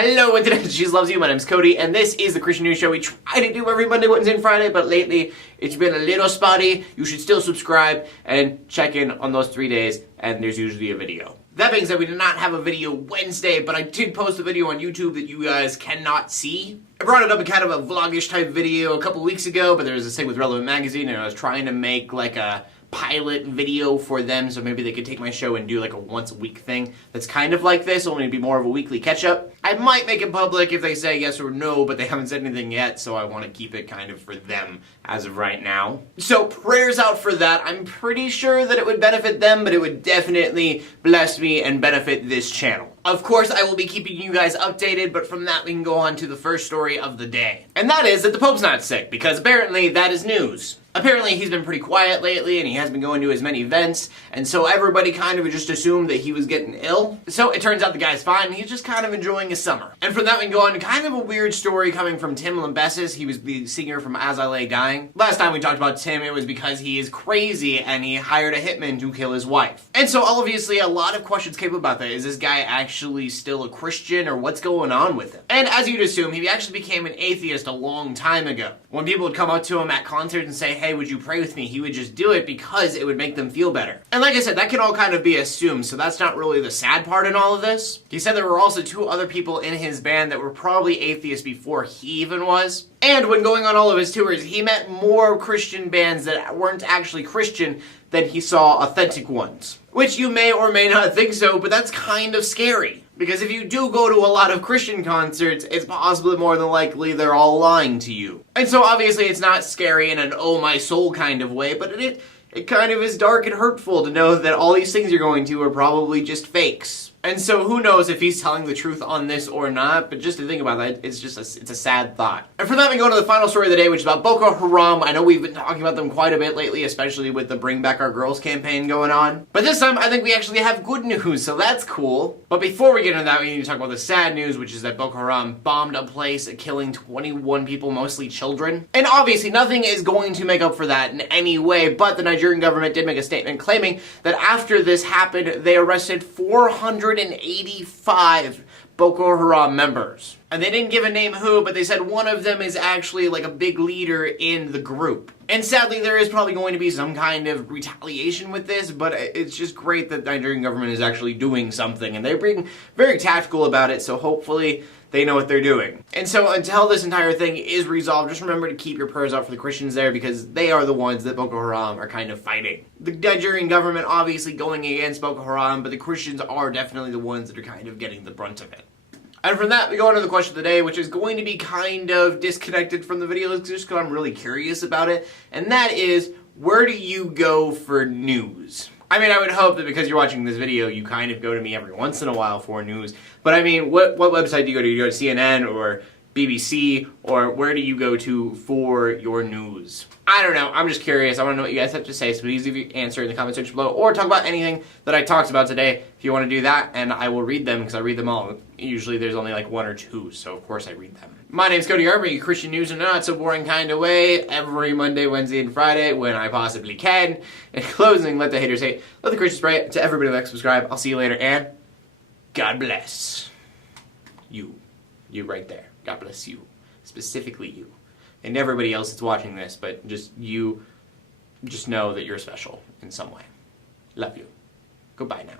Hello, Internet, Jesus loves you. My name's Cody, and this is the Christian News Show. We try to do every Monday, Wednesday, and Friday, but lately it's been a little spotty. You should still subscribe and check in on those 3 days, and there's usually a video. That being said, we did not have a video Wednesday, but I did post a video on YouTube that you guys cannot see. I brought it up in kind of a vlogish type video a couple weeks ago, but there was this thing with Relevant Magazine, and I was trying to make like a pilot video for them, so maybe they could take my show and do like a once a week thing that's kind of like this, only to be more of a weekly catch up. I might make it public if they say yes or no, but they haven't said anything yet, so I want to keep it kind of for them as of right now. So prayers out for that. I'm pretty sure that it would benefit them, but it would definitely bless me and benefit this channel. Of course, I will be keeping you guys updated, but from that we can go on to the first story of the day. And that is that the Pope's not sick, because apparently that is news. Apparently he's been pretty quiet lately, and he hasn't been going to as many events, and so everybody kind of just assumed that he was getting ill. So it turns out the guy's fine, he's just kind of enjoying his summer. And from that we can go on to kind of a weird story coming from Tim Lambesis. He was the singer from As I Lay Dying. Last time we talked about Tim, it was because he is crazy, and he hired a hitman to kill his wife. And so obviously a lot of questions came up about that. Is this guy actually still a Christian, or what's going on with him? And as you'd assume, he actually became an atheist a long time ago. When people would come up to him at concerts and say, hey, would you pray with me? He would just do it because it would make them feel better. And like I said, that can all kind of be assumed, so that's not really the sad part in all of this. He said there were also 2 other people in his band that were probably atheists before he even was. And when going on all of his tours, he met more Christian bands that weren't actually Christian than he saw authentic ones. Which you may or may not think so, but that's kind of scary. Because if you do go to a lot of Christian concerts, it's possibly more than likely they're all lying to you. And so obviously it's not scary in an oh my soul kind of way, but it kind of is dark and hurtful to know that all these things you're going to are probably just fakes. And so who knows if he's telling the truth on this or not, but just to think about that, it's a sad thought. And from that we go to the final story of the day, which is about Boko Haram. I know we've been talking about them quite a bit lately, especially with the Bring Back Our Girls campaign going on. But this time I think we actually have good news, so that's cool. But before we get into that, we need to talk about the sad news, which is that Boko Haram bombed a place, killing 21 people, mostly children. And obviously nothing is going to make up for that in any way, but the Nigerian government did make a statement claiming that after this happened, they arrested 485 Boko Haram members. And they didn't give a name who, but they said one of them is actually like a big leader in the group. And sadly, there is probably going to be some kind of retaliation with this, but it's just great that the Nigerian government is actually doing something, and they're being very tactical about it, so hopefully they know what they're doing. And so until this entire thing is resolved, just remember to keep your prayers out for the Christians there, because they are the ones that Boko Haram are kind of fighting. The Nigerian government obviously going against Boko Haram, but the Christians are definitely the ones that are kind of getting the brunt of it. And from that, we go on to the question of the day, which is going to be kind of disconnected from the video, just because I'm really curious about it. And that is, where do you go for news? I mean, I would hope that because you're watching this video, you kind of go to me every once in a while for news. But I mean, what website do you go to? Do you go to CNN or BBC, or where do you go to for your news? I don't know. I'm just curious. I want to know what you guys have to say, so please leave your answer in the comment section below, or talk about anything that I talked about today if you want to do that, and I will read them because I read them all. Usually there's only like 1 or 2, so of course I read them. My name's Cody Harem, bringing you Christian news in a not so boring kind of way every Monday, Wednesday, and Friday when I possibly can. In closing, let the haters hate, let the Christians pray. To everybody like, subscribe. I'll see you later, and God bless you. You right there. God bless you. Specifically you. And everybody else that's watching this, but just you, just know that you're special in some way. Love you. Goodbye now.